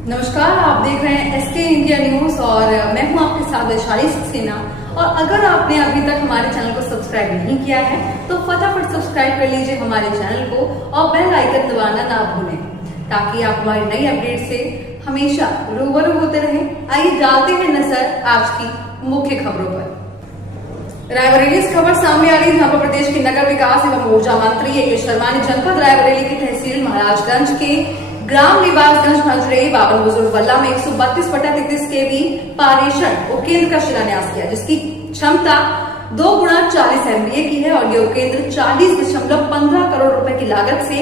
नमस्कार, आप देख रहे हैं एसके इंडिया न्यूज और मैं हूं आपके साथ वैशाली सक्सेना। और अगर आपने अभी तक हमारे चैनल को सब्सक्राइब नहीं किया है तो फटाफट सब्सक्राइब कर लीजिए हमारे चैनल को और बेल आइकन दबाना ना भूलें ताकि आप हमारी नई अपडेट से हमेशा रूबरू होते रहें। आइए डालते हैं नजर आज की मुख्य खबरों पर। रायबरेली से खबर सामने आ रही है जहां पर प्रदेश के नगर विकास एवं ऊर्जा मंत्री ए के शर्मा ने जनपद रायबरेली की तहसील महाराजगंज के ग्राम निवासगंज भंजरे बावन बुजुर्ग वल्ला में 132/33 kV पारेषण उपकेंद्र का शिलान्यास किया, जिसकी क्षमता 2 × 40 MVA की है और ये उपकेंद्र 40.15 करोड़ रुपए की लागत से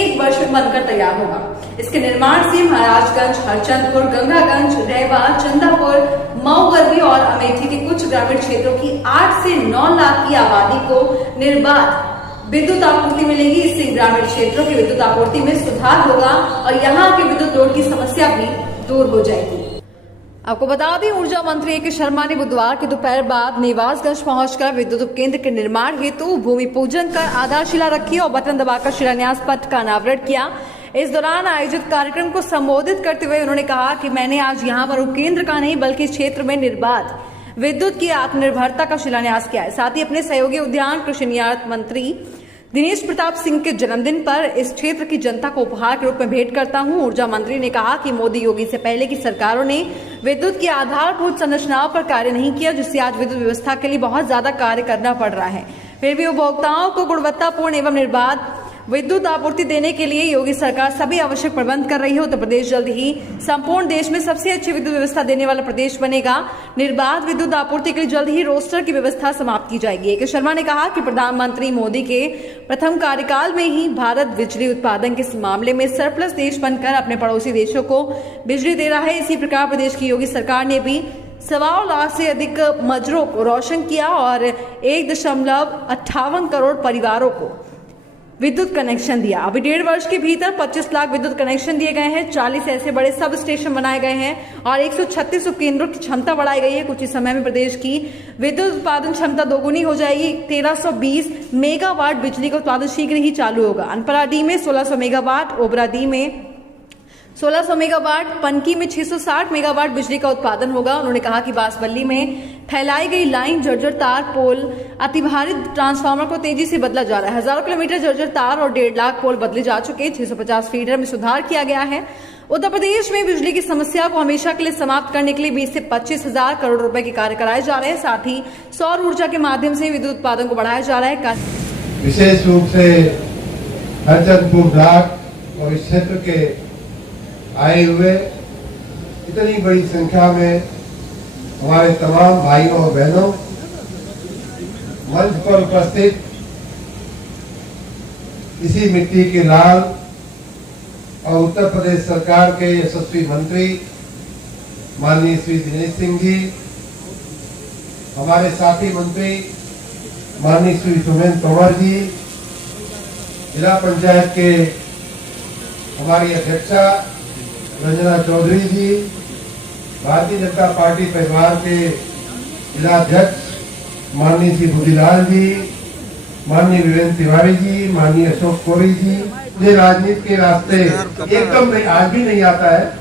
1 वर्ष में बनकर तैयार होगा। इसके निर्माण से महाराजगंज, हरचंदपुर, गंगागंज, रेवा, चंदापुर, मऊगरबी और अमेठी के कुछ ग्रामीण क्षेत्रों की 8 से 9 लाख की आबादी को निर्बाध विद्युत आपूर्ति मिलेगी। इससे ग्रामीण क्षेत्रों की विद्युत आपूर्ति में सुधार होगा और यहाँ के विद्युत लोड की समस्या भी दूर हो जाएगी। आपको बता दें, ऊर्जा मंत्री ए के शर्मा ने बुधवार की दोपहर बाद निवासगंज पहुंचकर विद्युत उपकेंद्र के निर्माण हेतु भूमि पूजन कर आधारशिला रखी और बटन दबाकर शिलान्यास पट का अनावरण किया। इस दौरान आयोजित कार्यक्रम को संबोधित करते हुए उन्होंने कहा कि मैंने आज यहाँ पर उपकेंद्र का नहीं बल्कि क्षेत्र में निर्बाध विद्युत की आत्मनिर्भरता का शिलान्यास किया है। साथ ही अपने सहयोगी उद्यान कृषि निर्यात मंत्री दिनेश प्रताप सिंह के जन्मदिन पर इस क्षेत्र की जनता को उपहार के रूप में भेंट करता हूं। ऊर्जा मंत्री ने कहा कि मोदी योगी से पहले की सरकारों ने विद्युत की आधारभूत संरचनाओं पर कार्य नहीं किया, जिससे आज विद्युत व्यवस्था के लिए बहुत ज्यादा कार्य करना पड़ रहा है। फिर भी उपभोक्ताओं को गुणवत्तापूर्ण एवं निर्बाध विद्युत आपूर्ति देने के लिए योगी सरकार सभी आवश्यक प्रबंध कर रही है। उत्तर प्रदेश जल्द ही संपूर्ण देश में सबसे अच्छी विद्युत व्यवस्था देने वाला प्रदेश बनेगा। निर्बाध विद्युत आपूर्ति के लिए जल्द ही रोस्टर की व्यवस्था समाप्त की जाएगी। ए के शर्मा ने कहा कि प्रधानमंत्री मोदी के प्रथम कार्यकाल में ही भारत बिजली उत्पादन के मामले में सरप्लस देश बनकर अपने पड़ोसी देशों को बिजली दे रहा है। इसी प्रकार प्रदेश की योगी सरकार ने भी 1.25 लाख से अधिक मजरों को रोशन किया और 1.58 करोड़ परिवारों को विद्युत कनेक्शन दिया। अभी 1.5 वर्ष के भीतर 25 लाख विद्युत कनेक्शन दिए गए हैं। 40 ऐसे बड़े सब स्टेशन बनाए गए हैं और 136 उपकेंद्रों की क्षमता बढ़ाई गई है। कुछ ही समय में प्रदेश की विद्युत उत्पादन क्षमता दोगुनी हो जाएगी। 1320 मेगावाट बिजली का उत्पादन शीघ्र ही चालू होगा। अनपराडी में 1600 मेगावाट, ओबरादी में 1600 मेगावाट, पनकी में 660 मेगावाट बिजली का उत्पादन होगा। उन्होंने कहा कि बांसबल्ली में फैलाई गई लाइन, जर्जर तार, पोल, अतिभारित ट्रांसफार्मर को तेजी से बदला जा रहा है। हजारों किलोमीटर जर्जर तार और 1.5 लाख पोल बदले जा चुके। 650 फीडर में सुधार किया गया है। उत्तर प्रदेश में बिजली की समस्या को हमेशा के लिए समाप्त करने के लिए 20 से 25 हजार करोड़ रुपए के कार्य कराए जा रहे हैं। साथ ही सौर ऊर्जा के माध्यम से विद्युत उत्पादन को बढ़ाया जा रहा है। विशेष रूप से हरचंदपुर ब्लॉक और इस क्षेत्र के आए हुए इतनी बड़ी संख्या में हमारे तमाम भाइयों और बहनों, मंच पर उपस्थित इसी मिट्टी के लाल और उत्तर प्रदेश सरकार के यशस्वी मंत्री माननीय श्री दिनेश सिंह जी, हमारे साथी मंत्री माननीय श्री सुमेन तोमर जी, जिला पंचायत के हमारी अध्यक्षा रंजना चौधरी जी, भारतीय जनता पार्टी परिवार के जिला अध्यक्ष माननीय श्री बुद्धिलाल जी, माननीय वीरेंद्र तिवारी जी, माननीय अशोक कोरी जी। मुझे राजनीति के रास्ते एकदम नहीं, आज भी नहीं आता है,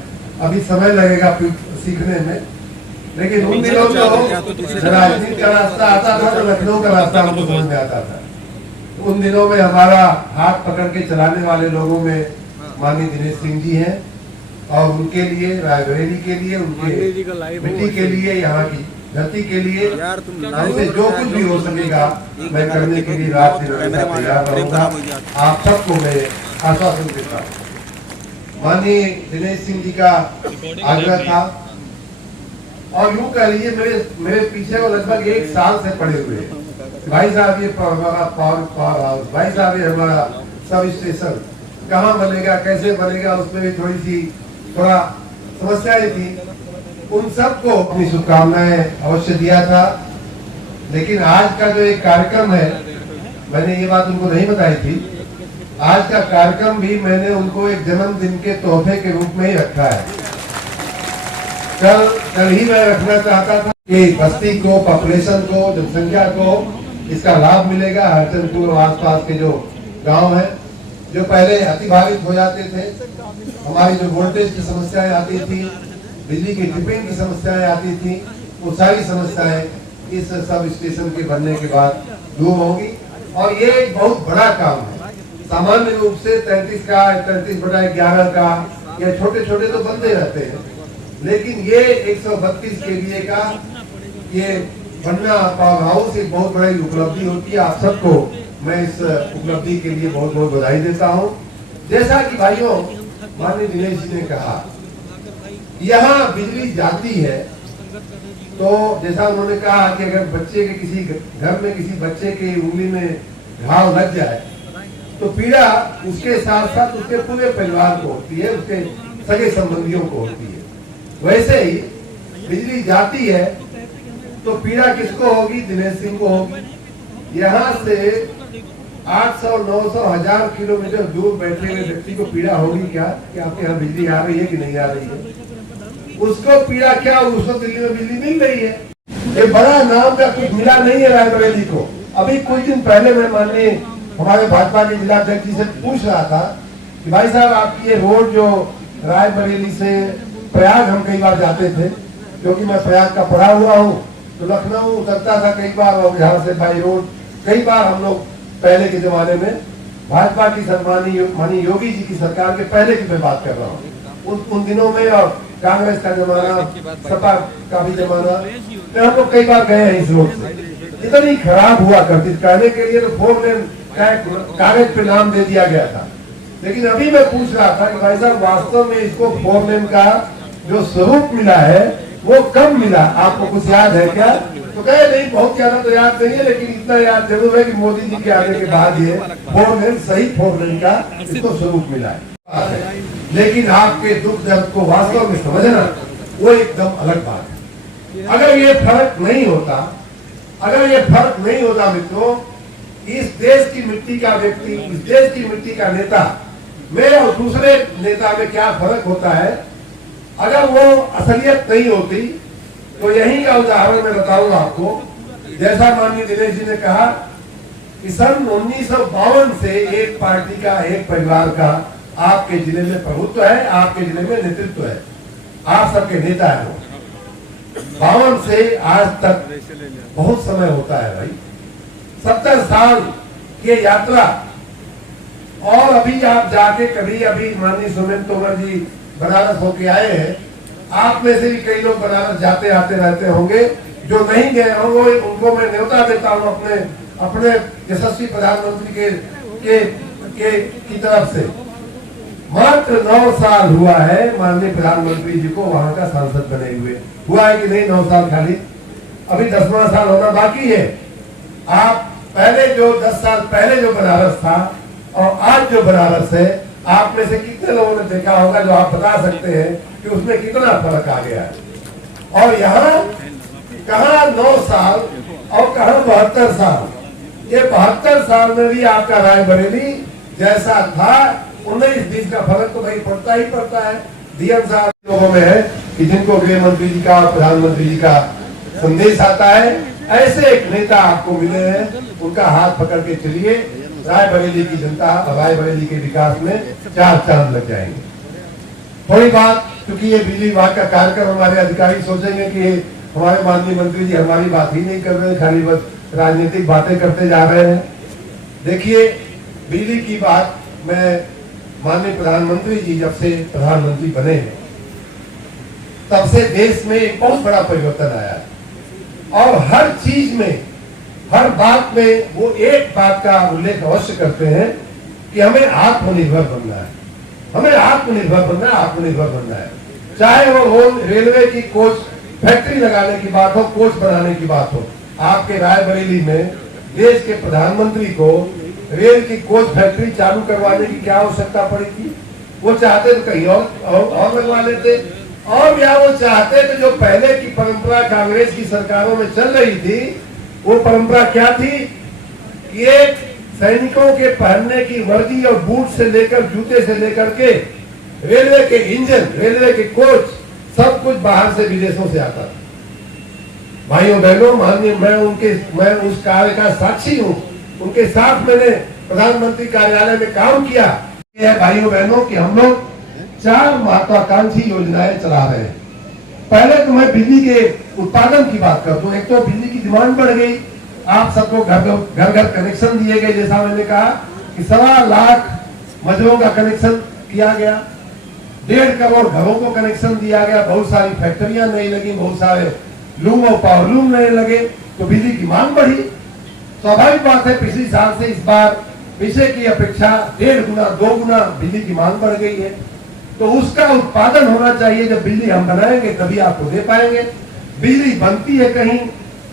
अभी समय लगेगा सीखने में, लेकिन उन दिनों तो राजनीति का रास्ता आता था तो लखनऊ का रास्ता हमको समझ में आता था। उन दिनों में हमारा हाथ पकड़ के चलाने वाले लोगों में माननीय दिनेश सिंह जी हैं और उनके लिए, रायबरेली के लिए, उनके मिट्टी के लिए, यहाँ की धरती के लिए हमसे जो कुछ भी हो सकेगा मैं करने के लिए रात दिन तैयार रहूंगा। आप सबको मैं आश्वासन देता हूँ। माननीय दिनेश सिंह जी का आग्रह था और यूँ कह लीजिए मेरे पीछे वो लगभग 1 साल से पड़े हुए हैं। भाई साहब ये हमारा पावर हाउस, भाई साहब ये हमारा सब स्टेशन कहाँ बनेगा, कैसे बनेगा, उसमें भी थोड़ा समस्याएं थी। उन सबको अपनी शुभकामनाएं अवश्य दिया था, लेकिन आज का जो एक कार्यक्रम है, मैंने ये बात उनको नहीं बताई थी। आज का कार्यक्रम भी मैंने उनको एक जन्मदिन के तोहफे के रूप में ही रखा है। कल ही मैं रखना चाहता था कि बस्ती को, पॉपुलेशन को, जनसंख्या को इसका लाभ मिलेगा। हरचंदपुर और आसपास के जो गांव है जो पहले अतिभारित हो जाते थे, हमारी जो वोल्टेज की समस्याएं आती थी, बिजली की ट्रिपिंग की समस्याएं आती थी, वो सारी समस्याएं इस सब स्टेशन के बनने के बाद दूर होगी। और ये एक बहुत बड़ा काम है। सामान्य रूप से 33 का 33/11 का या छोटे छोटे तो बनते रहते हैं, लेकिन ये 132 केवीए का ये बनना पावर हाउस एक बहुत बड़ी उपलब्धि होती है। आप सबको मैं इस उपलब्धि के लिए बहुत बहुत बधाई देता हूँ। जैसा कि भाइयों माननीय दिनेश जी ने कहा, यहाँ बिजली जाती है तो जैसा उन्होंने कहा कि अगर बच्चे के किसी घर में किसी बच्चे के उंगली में घाव लग जाए तो पीड़ा उसके साथ साथ उसके पूरे परिवार को होती है, उसके सगे संबंधियों को होती है। वैसे ही बिजली जाती है तो पीड़ा किसको होगी? दिनेश सिंह को होगी। यहाँ से 800, 900, 1000 किलोमीटर दूर बैठे हुए व्यक्ति को पीड़ा होगी क्या कि आपके यहाँ बिजली आ रही है कि नहीं आ रही है? उसको पीड़ा क्या, उसको दिल्ली में बिजली मिल रही है। ये बड़ा नाम का कुछ मिला नहीं है रायबरेली को। अभी कुछ दिन पहले मैं माननीय हमारे भाजपा के जिलाध्यक्ष जी से पूछ रहा था कि भाई साहब आपकी ये रोड जो रायबरेली से प्रयाग हम कई बार जाते थे, क्योंकि मैं प्रयाग का पढ़ा हुआ हूँ, तो लखनऊ उतरता था कई बार और यहाँ से बाई रोड कई बार हम लोग पहले के जमाने में भाजपा की माननीय योगी जी की सरकार के पहले की मैं बात कर रहा हूँ, उन दिनों में, और कांग्रेस का जमाना, सपा का भी जमाना, तो हम लोग कई बार गए हैं इस रोड से। इतनी खराब हुआ करती, कहने के लिए तो 4 लेन कागज पे नाम दे दिया गया था। लेकिन अभी मैं पूछ रहा था कि भाई साहब वास्तव में इसको 4 लेन का जो स्वरूप मिला है वो कब मिला, आपको कुछ याद है क्या? तो कहे नहीं, बहुत ज्यादा तो याद नहीं है, लेकिन इतना याद जरूर है कि मोदी जी के आने के बाद ये 4 लेन, सही 4 लेन का इसको स्वरूप मिला है। लेकिन आपके दुख दर्द को वास्तव में समझना वो एकदम अलग बात है। अगर ये फर्क नहीं होता मित्रों, इस देश की मिट्टी का व्यक्ति, इस देश की मिट्टी का नेता में और दूसरे नेता में क्या फर्क होता है, अगर वो असलियत नहीं होती तो यही का उदाहरण मैं बताऊंगा आपको। जैसा माननीय दिनेश जी ने कहा कि सन 1952 से एक पार्टी का, एक परिवार का आपके जिले में प्रभुत्व है, आपके जिले में नेतृत्व है, आप सबके नेता है। 52 से आज तक बहुत समय होता है भाई, 70 साल की यात्रा। और अभी आप जाके कभी, अभी माननीय सुमेन तोमर जी बनारस होके आए हैं, आप में से भी कई लोग बनारस जाते आते रहते होंगे, जो नहीं गए होंगे उनको मैं न्योता देता हूं अपने यशस्वी प्रधानमंत्री के की तरफ से। मात्र 9 साल हुआ है माननीय प्रधानमंत्री जी को वहां का सांसद बने हुए। हुआ है कि नहीं 9 साल खाली? अभी 10वां साल होना बाकी है। आप पहले जो 10 साल पहले जो बनारस था और आज जो बनारस है, आप में से कितने लोगों ने देखा होगा जो आप बता सकते हैं कि उसमें कितना फर्क आ गया है? और यहाँ कहाँ 9 साल और कहाँ 72 साल। ये 72 साल में भी आपका रायबरेली जैसा था, 19-20 का फर्क तो भाई पड़ता ही पड़ता है। डीएम साहब लोगों में है कि जिनको गृह मंत्री जी का, प्रधानमंत्री जी का संदेश आता है, ऐसे एक नेता आपको मिले हैं, उनका हाथ पकड़ के चलिए। रायबरेली की जनता, रायबरेली के विकास में 4 चांद लग जाएंगे। थोड़ी बात, क्योंकि ये बिजली विभाग का कार्यक्रम, हमारे अधिकारी सोचेंगे कि हमारे माननीय मंत्री जी हमारी बात ही नहीं कर रहे, खाली बस राजनीतिक बातें करते जा रहे हैं। देखिए, बिजली की बात मैं, माननीय प्रधानमंत्री जी जब से प्रधानमंत्री बने हैं तब से देश में एक बहुत बड़ा परिवर्तन आया है। और हर चीज में, हर बात में वो एक बात का उल्लेख अवश्य करते हैं कि हमें आत्मनिर्भर बनना है, हमें आत्मनिर्भर बनना है। चाहे वो रेलवे की कोच फैक्ट्री लगाने की बात हो, कोच बनाने की बात हो। आपके रायबरेली में देश के प्रधानमंत्री को रेल की कोच फैक्ट्री चालू करवाने की क्या आवश्यकता पड़ी थी? वो चाहते तो कहीं और लगवा लेते। और या वो चाहते तो जो पहले की परंपरा कांग्रेस की सरकारों में चल रही थी, वो परंपरा क्या थी कि एक सैनिकों के पहनने की वर्दी और बूट से लेकर, जूते से लेकर के रेलवे के इंजन, रेलवे के कोच, सब कुछ बाहर से, विदेशों से आता था। भाइयों बहनों, माननीय मैं उस कार्य का साक्षी हूँ उनके साथ मैंने प्रधानमंत्री कार्यालय में काम किया। यह भाइयों बहनों कि हम लोग 4 महत्वाकांक्षी योजनाएं चला रहे हैं। पहले तो मैं बिजली के उत्पादन की बात कर दूं। एक तो बिजली की डिमांड बढ़ गई, आप सबको घर घर कनेक्शन दिए गए। जैसा मैंने कहा कि 1.25 लाख मजरों का कनेक्शन किया गया, 1.5 करोड़ घरों को कनेक्शन दिया गया, बहुत सारी फैक्ट्रियां नहीं लगी, बहुत सारे लूम और पावर लूम नहीं लगे, तो बिजली की मांग बढ़ी। स्वाभाविक बात है, पिछली साल से इस बार पिछले की अपेक्षा 1.5 गुना 2 गुना बिजली की मांग बढ़ गई है। तो उसका उत्पादन होना चाहिए। जब बिजली हम बनाएंगे तभी आपको दे पाएंगे। बिजली बनती है कहीं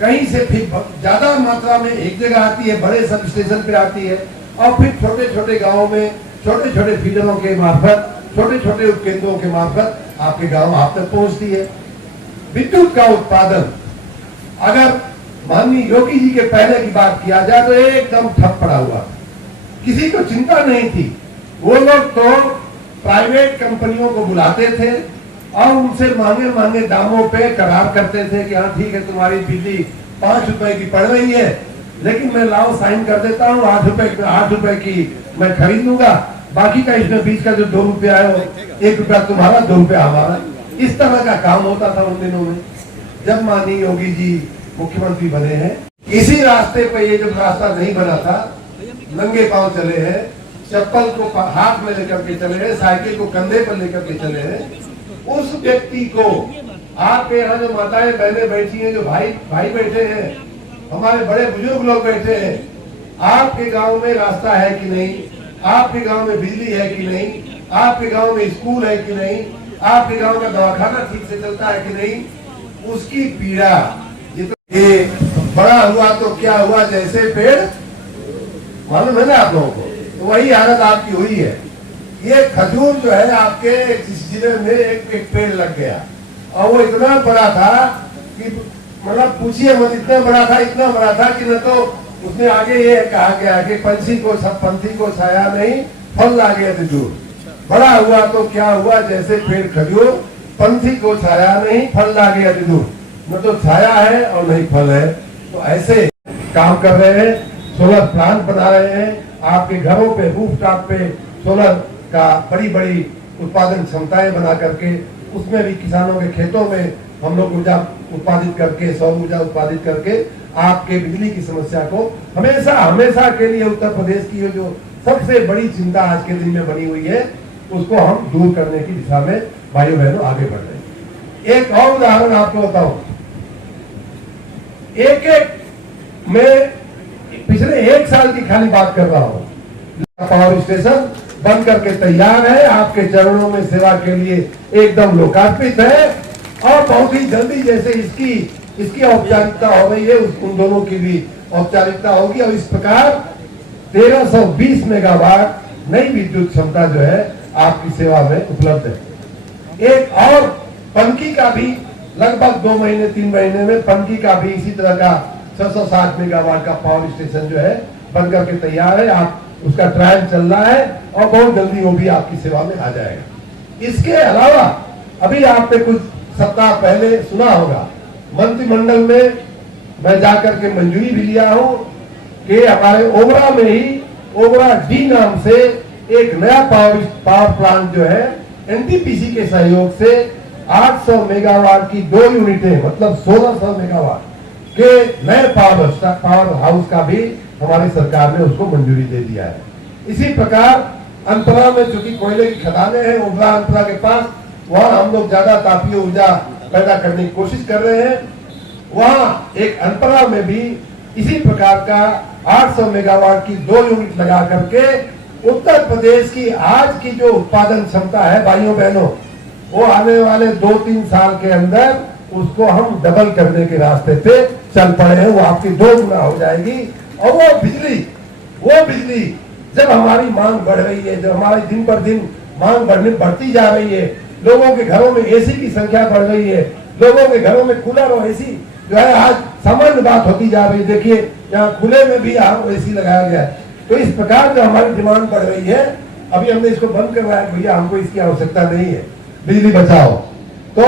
कहीं से, फिर ज्यादा मात्रा में एक जगह आती है, बड़े सब स्टेशन पे आती है, और फिर छोटे छोटे गाँव में छोटे छोटे फीडरों के मार्फत, छोटे छोटे उपकेंद्रों के मार्फत आपके गांव आप तक पहुंचती है। विद्युत का उत्पादन, अगर माननीय योगी जी के पहले की बात किया जाए तो एकदम ठप पड़ा हुआ, किसी को चिंता नहीं थी। वो लोग तो प्राइवेट कंपनियों को बुलाते थे और उनसे मांगे मांगे दामों पे करार करते थे कि हाँ ठीक है, तुम्हारी बिजली 5 रुपए की पड़ रही है, लेकिन मैं लाओ साइन कर देता हूँ, 8 रुपए की मैं खरीद लूंगा, बाकी का इसमें बीच का जो 2 रुपया है वो 1 रुपया तुम्हारा 2 रुपया हमारा। इस तरह का काम होता था उन दिनों में, जब माननीय योगी जी मुख्यमंत्री बने हैं। इसी रास्ते पे, ये जब रास्ता नहीं बना था, नंगे पांव चले हैं, चप्पल को हाथ में लेकर के चले हैं, साइकिल को कंधे पर लेकर के चले हैं। उस व्यक्ति को, आपके यहाँ जो माताएं बहनें बैठी हैं, जो भाई बैठे हैं, हमारे बड़े बुजुर्ग लोग बैठे हैं, आपके गांव में रास्ता है कि नहीं, आपके गांव में बिजली है कि नहीं, आपके गांव में स्कूल है कि नहीं, आपके गांव का दवाखाना ठीक से चलता है कि नहीं, उसकी पीड़ा। ये बड़ा हुआ तो क्या हुआ, जैसे पेड़, मालूम है ना आप लोगों को, तो वही हालत आपकी हुई है। ये खजूर जो है आपके जिले में एक पेड़ लग गया, और वो इतना बड़ा था कि मतलब पूछिए मत, इतना बड़ा था कि न तो उसने आगे ये कहा गया कि पंछी को छाया नहीं, फल लागे दूर। बड़ा हुआ तो क्या हुआ, जैसे पेड़ खजूर, पंछी को छाया नहीं, फल लागे दूर, न तो छाया है और नहीं फल है। तो ऐसे काम कर रहे हैं, सोलर प्लांट बना रहे हैं, आपके घरों पे रूफटॉप पे सोलर का बड़ी बड़ी उत्पादन क्षमताएं बना करके, उसमें भी किसानों के खेतों में हम लोग ऊर्जा उत्पादित करके, सौर ऊर्जा उत्पादित करके आपके बिजली की समस्या को हमेशा के लिए उत्तर प्रदेश की जो सबसे बड़ी चिंता आज के दिन में बनी हुई है, उसको हम दूर करने की दिशा में भाइयों बहनों आगे बढ़ रहे हैं। एक और उदाहरण आपको बताऊं, मैं पिछले 1 साल की खाली बात कर रहा हूं। पावर स्टेशन बन करके तैयार है, आपके चरणों में सेवा के लिए एकदम लोकार्पित है, और बहुत ही जल्दी जैसे इसकी औपचारिकता हो रही है, उन दोनों की भी औपचारिकता होगी। और इस प्रकार 1320 मेगावाट नई विद्युत क्षमता जो है आपकी सेवा में उपलब्ध है। एक और पनकी का भी लगभग 2 महीने 3 महीने में पनकी का भी इसी तरह का 660 मेगावाट का पावर स्टेशन जो है बनकर के तैयार है। आप उसका ट्रायल चल रहा है और बहुत जल्दी वो भी आपकी सेवा में आ जाएगा। इसके अलावा अभी आपने कुछ सप्ताह पहले सुना होगा, मंत्रिमंडल में मैं जाकर के मंजूरी भी लिया हूं कि हमारे ओबरा में ही ओबरा डी नाम से एक नया पावर प्लांट जो है एनटीपीसी के सहयोग से 800 मेगावाट की 2 यूनिटें, मतलब 1600 मेगावाट के नए पावर हाउस का भी हमारी सरकार ने उसको मंजूरी दे दिया है। इसी प्रकार अंतरा में चूंकि कोयले की खदानें हैं, ओबरा अंतरा के पास, वहां हम लोग ज्यादा तापीय ऊर्जा पैदा करने की कोशिश कर रहे हैं। वहां एक अंतरा में भी इसी प्रकार का 800 मेगावाट की 2 यूनिट लगा करके उत्तर प्रदेश की आज की जो उत्पादन क्षमता है भाइयों बहनों, वो आने वाले 2-3 साल के अंदर उसको हम डबल करने के रास्ते पे चल पड़े हैं। वो आपकी 2 गुना हो जाएगी। और वो बिजली जब हमारी मांग बढ़ रही है, जब हमारी दिन पर दिन मांग बढ़ती जा रही है, लोगों के घरों में एसी की संख्या बढ़ रही है, लोगों के घरों में कूलर और एसी जो है आज सामान्य बात होती जा रही है। देखिए यहाँ खुले में भी एसी लगाया गया है। तो इस प्रकार जो हमारी डिमांड बढ़ रही है, अभी हमने इसको बंद करवाया, भैया हमको इसकी आवश्यकता नहीं है, बिजली बचाओ। तो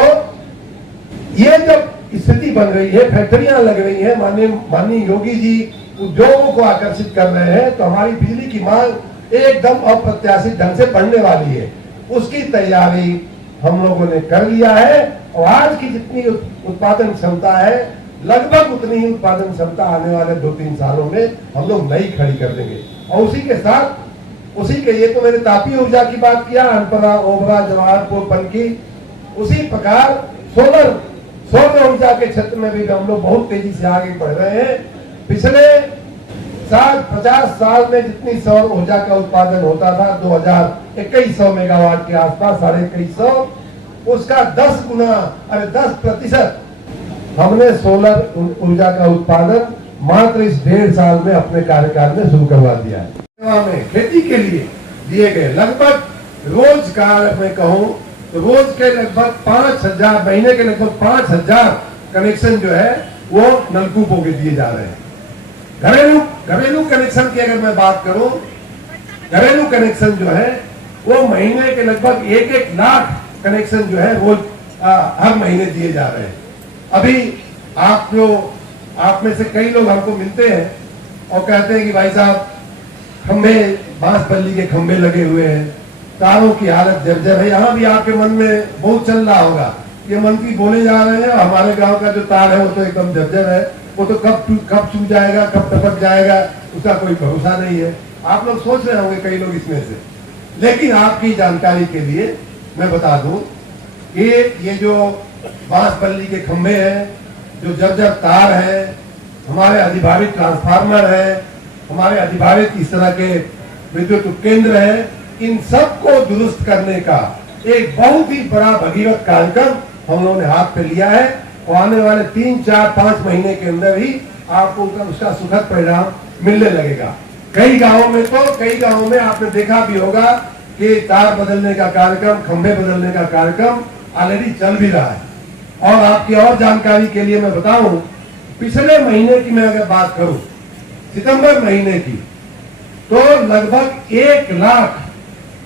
ये जब स्थिति बन रही है, फैक्ट्रियां लग रही है, माननीय योगी जी उद्योगों को आकर्षित कर रहे हैं, तो हमारी बिजली की मांग एकदम अप्रत्याशित ढंग से बढ़ने वाली है। उसकी तैयारी हम लोगों ने कर लिया है और आज की जितनी उत्पादन क्षमता है लगभग उतनी ही उत्पादन क्षमता आने वाले 2-3 सालों में हम लोग नई खड़ी कर देंगे। और उसी के साथ उसी के, ये तो मैंने तापीय ऊर्जा की बात किया, अनपरा, ओबरा, जवाहरपुर, पनकी, उसी प्रकार सौर ऊर्जा के क्षेत्र में भी हम लोग बहुत तेजी से आगे बढ़ रहे हैं। पिछले 50 साल में जितनी सौर ऊर्जा का उत्पादन होता था 2100 मेगावाट के आसपास, 2150, उसका 10 गुना, अरे 10% हमने सोलर ऊर्जा का उत्पादन मात्र इस 1.5 साल में अपने कार्यकाल में शुरू करवा दिया है। में खेती के लिए दिए गए लगभग रोजगार में कहूं तो रोज के लगभग 5000 महीने के लगभग 5000 कनेक्शन जो है वो नलकूपों के दिए जा रहे हैं। घरेलू कनेक्शन की अगर मैं बात करूं, घरेलू कनेक्शन जो है वो महीने के लगभग 1-1 लाख कनेक्शन जो है रोज हर महीने दिए जा रहे हैं। अभी आप में से कई लोग हमको मिलते हैं और कहते हैं कि भाई साहब खंबे, बांस बल्ली के खंबे लगे हुए हैं, तारों की हालत जर्जर है। यहाँ भी आपके मन में बहुत चल रहा होगा, ये मंत्री बोले जा रहे हैं हमारे गांव का जो तार है वो तो एकदम जर्जर है, वो तो कब चूक जाएगा, कब टपक जाएगा, उसका कोई भरोसा नहीं है। आप लोग सोच रहे होंगे कई लोग इसमें से, लेकिन आपकी जानकारी के लिए मैं बता दूं कि ये जो बांस बल्ली के खंबे हैं, जो जर्जर तार है, हमारे अधिभारित ट्रांसफार्मर है, हमारे अधिभारित इस तरह के विद्युत उपकेंद्र है, इन सबको दुरुस्त करने का एक बहुत ही बड़ा भगीरथ कार्यक्रम हम लोगों ने हाथ पे लिया है और आने वाले 3, 4, 5 महीने के अंदर ही आपको उसका सुखद परिणाम मिलने लगेगा। कई गांवों में आपने देखा भी होगा कि तार बदलने का कार्यक्रम, खंभे बदलने का कार्यक्रम ऑलरेडी चल भी रहा है। और आपकी और जानकारी के लिए मैं बताऊं, पिछले महीने की मैं अगर बात करूं, सितंबर महीने की, तो लगभग 1 लाख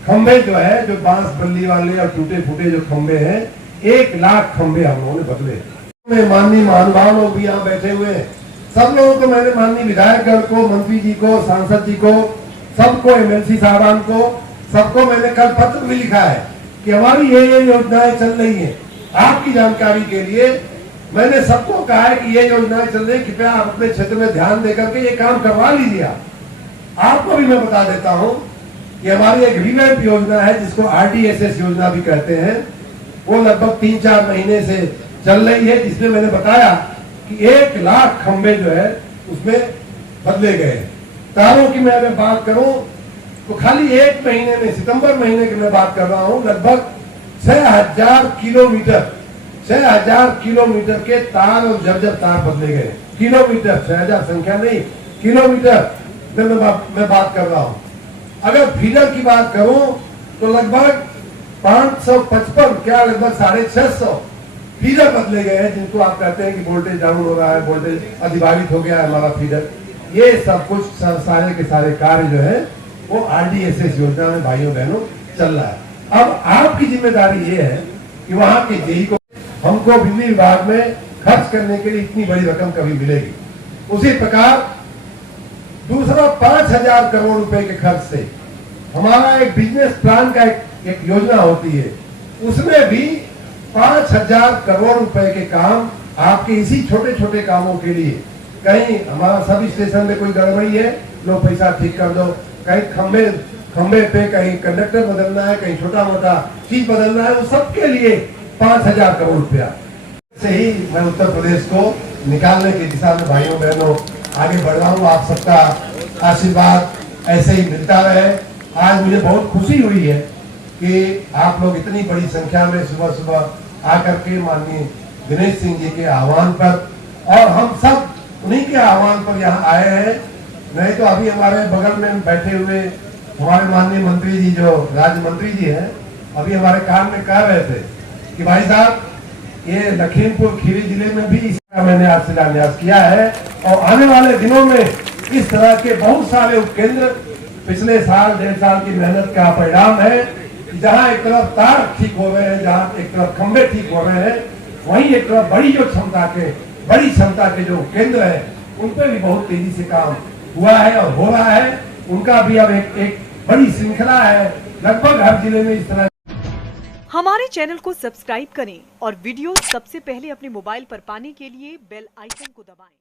खंबे जो है, जो बांस बल्ली वाले और टूटे फूटे जो खंबे हैं, 1 लाख खंबे हम लोगों ने बदले। माननीय महानुभाव लोग भी यहाँ बैठे हुए हैं, सब लोगों को मैंने, माननीय विधायकगण को, मंत्री जी को, सांसद जी को, सबको, एमएलसी साहबान को, सबको मैंने कल पत्र भी लिखा है कि हमारी ये योजनाएं चल रही हैं। आपकी जानकारी के लिए मैंने सबको कहा है कि ये योजनाएं चल रही है, कृपया आप अपने क्षेत्र में ध्यान देकर के ये काम करवा लीजिए। आपको भी मैं बता देता हूं कि हमारी एक रिवैम्प योजना है जिसको RDSS योजना भी कहते हैं, वो लगभग 3-4 महीने से चल रही है, जिसमें मैंने बताया कि 1 लाख खंबे जो है उसमें बदले गए। तारों की मैं अगर बात करूं तो खाली 1 महीने में, सितंबर महीने की मैं बात कर रहा हूं, लगभग 6000 किलोमीटर के तार और जर्जर तार बदले गए। किलोमीटर, 6000 संख्या नहीं, किलोमीटर में मैं बात कर रहा हूं। अगर फीडर की बात करूं तो लगभग 555, क्या लगभग 650 फीडर बदले गए हैं, जिनको आप कहते हैं कि वोल्टेज डाउन हो रहा है, वोल्टेज अधिभारित हो गया है हमारा फीडर। ये सब कुछ सारे के सारे कार्य जो है वो RDSS योजना में भाइयों बहनों चल रहा है। अब आपकी जिम्मेदारी ये है कि वहां के जेई को, हमको बिजली विभाग में खर्च करने के लिए इतनी बड़ी रकम कभी मिलेगी। उसी प्रकार दूसरा 5000 करोड़ रुपए के खर्च से हमारा एक बिजनेस प्लान का एक योजना होती है, उसमें भी 5000 करोड़ रुपए के काम आपके इसी छोटे छोटे कामों के लिए, कहीं हमारा सब स्टेशन में कोई गड़बड़ी है, लो पैसा ठीक कर दो, कहीं खंबे पे कहीं कंडक्टर बदलना है, कहीं छोटा मोटा चीज बदलना है, वो सबके लिए 5000 करोड़ रुपया से ही मैं उत्तर प्रदेश को निकालने की दिशा में भाइयों बहनों आगे बढ़ रहा हूँ। आप सबका आशीर्वाद ऐसे ही मिलता रहे। आज मुझे बहुत खुशी हुई है कि आप लोग इतनी बड़ी संख्या में सुबह सुबह आकर के माननीय दिनेश सिंह जी के आह्वान पर, और हम सब उन्हीं के आह्वान पर यहाँ आए हैं। नहीं तो अभी हमारे बगल में बैठे हुए हमारे माननीय मंत्री जी, जो राज्य मंत्री जी हैं, अभी हमारे कान में कह रहे थे कि भाई साहब ये लखीमपुर खीरी जिले में भी इसका मैंने आज शिलान्यास किया है, और आने वाले दिनों में इस तरह के बहुत सारे उपकेंद्र पिछले साल 1.5 साल की मेहनत का परिणाम है। जहां एक तरफ तार ठीक हो रहे हैं, जहां एक तरफ खंबे ठीक हो रहे हैं, वहीं एक तरफ बड़ी क्षमता के जो केंद्र है उन पर भी बहुत तेजी से काम हुआ है और हो रहा है। उनका भी अब एक बड़ी श्रृंखला है, लगभग हर जिले में इस तरह। हमारे चैनल को सब्सक्राइब करें और वीडियो सबसे पहले अपने मोबाइल पर पाने के लिए बेल आइकन को दबाएं।